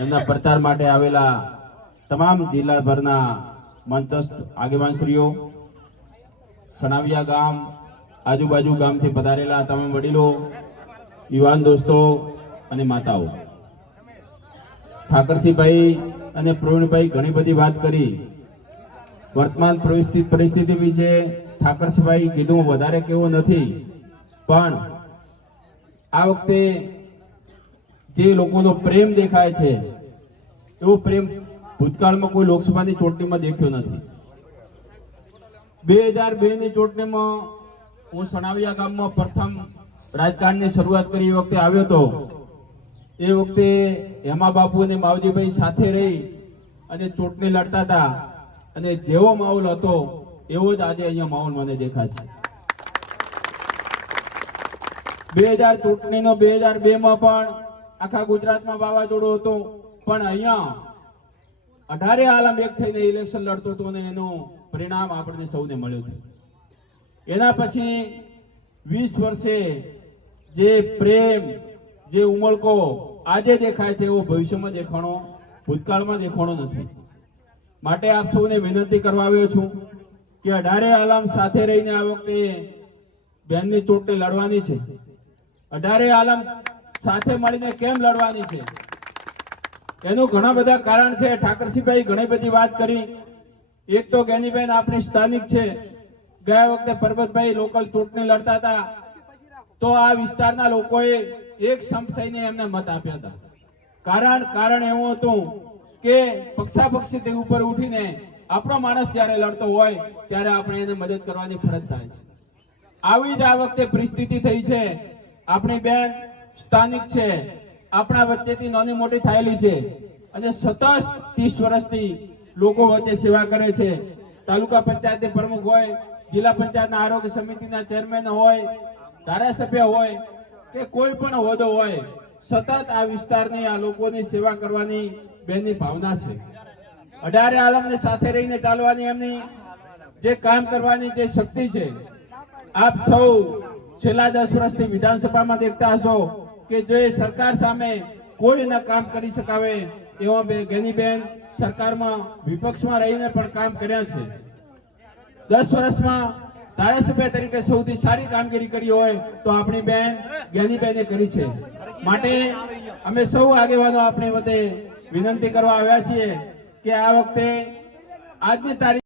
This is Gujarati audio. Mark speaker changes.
Speaker 1: એમના પ્રચાર માટે આવેલા તમામ જિલ્લાભરના મંચસ્થ આગેવાનશ્રીઓ, સણાવિયા ગામ, આજુબાજુ ગામથી પધારેલા તમામ વડીલો, યુવાન દોસ્તો અને માતાઓ. ઠાકરસિંહભાઈ અને પ્રવીણભાઈ ઘણી બધી વાત કરી. વર્તમાન પરિસ્થિતિ વિશે ઠાકરસિંહભાઈ કીધું વધારે કેવું નથી, પણ આ વખતે જે લોકોનો પ્રેમ દેખાય છે, એવો પ્રેમ ભૂતકાળમાં કોઈ લોકસભાની ચૂંટણીમાં દેખ્યો નથી. બે હજાર બે ની ચૂંટણીમાં હું સણાવિયા ગામમાં પ્રથમ રાજકારણની શરૂઆત કરી એ વખતે આવ્યો હતો. એ વખતે હેમા બાપુ અને માવજીભાઈ સાથે રહી અને ચૂંટણી લડતા હતા અને જેવો માહોલ હતો, એવો જ આજે અહીંયા માહોલ મને દેખાય છે. બે હજાર ચૂંટણીનો બે હજાર બે માં પણ આખા ગુજરાતમાં વાવાઝોડું હતું. પણ અહીંયા અઢારે આલમ એક થઈને ઇલેક્શન લડતો હતો અને એનું પરિણામ આપણને સૌને મળ્યું હતું. એના પછી વીસ વર્ષે જે પ્રેમ, જે ઉમળકો આજે દેખાય છે એવો ભવિષ્યમાં દેખાણો, ભૂતકાળમાં દેખાણો નથી. માટે આપ સૌને વિનંતી કરવા આવ્યો છું કે અઢારે આલમ સાથે રહીને આ વખતે બેનની ચોટને લડવાની છે. અઢારે આલમ સાથે મળીને કેમ લડવાની છે? એનું ઘણા બધા કારણ છે. ઠાકરસિંહભાઈ ઘણી બધી વાત કરી. એક તો ગેનીબેન આપણી સ્થાનિક છે. ગયા વખતે પરબતભાઈ લોકલ ચૂંટણી લડતા હતા. તો આ વિસ્તારના લોકોએ એક સંપ થઈને એમને મત આપ્યા હતા. કારણ કારણ એવું હતું કે પક્ષાપક્ષી ઉપર ઉઠીને આપણો માણસ જ્યારે લડતો હોય, ત્યારે આપણે એને મદદ કરવાની ફરજ થાય છે. આવી જ આ વખતે પરિસ્થિતિ થઈ છે. આપણી બેન સ્થાનિક છે. આપણા વચ્ચેથી નાની મોટી થયેલી છે. અને સતત ત્રીસ વર્ષથી લોકો વચ્ચે સેવા કરે છે. તાલુકા પંચાયત પ્રમુખ હોય, જિલ્લા પંચાયતના આરોગ્ય સમિતિના ચેરમેન હોય, ધારાસભ્ય હોય કે કોઈ પણ હોદ્દો હોય, સતત આ વિસ્તારની આ લોકોની સેવા કરવાની બેનની ભાવના છે. અઢારે આલમને સાથે રહીને ચાલવાની એમની જે કામ કરવાની જે શક્તિ છે. આપ સૌ છેલ્લા દસ વર્ષથી વિધાનસભામાં દેખતા હશો. કે જો સરકાર સામે કોઈ ન કામ કરી શકાવે, એવા બે ગેનીબેન સરકારમાં વિપક્ષમાં રહીને પણ કામ કર્યા છે. દસ વર્ષમાં ધારાસભ્ય તરીકે સૌથી સારી કામગીરી કરી હોય તો આપણી બેન જ્ઞાનીબેને કરી છે. માટે અમે સૌ આગેવાનો આપણે વતે વિનંતી કરવા આવ્યા છીએ કે આ વખતે આજની તારીખ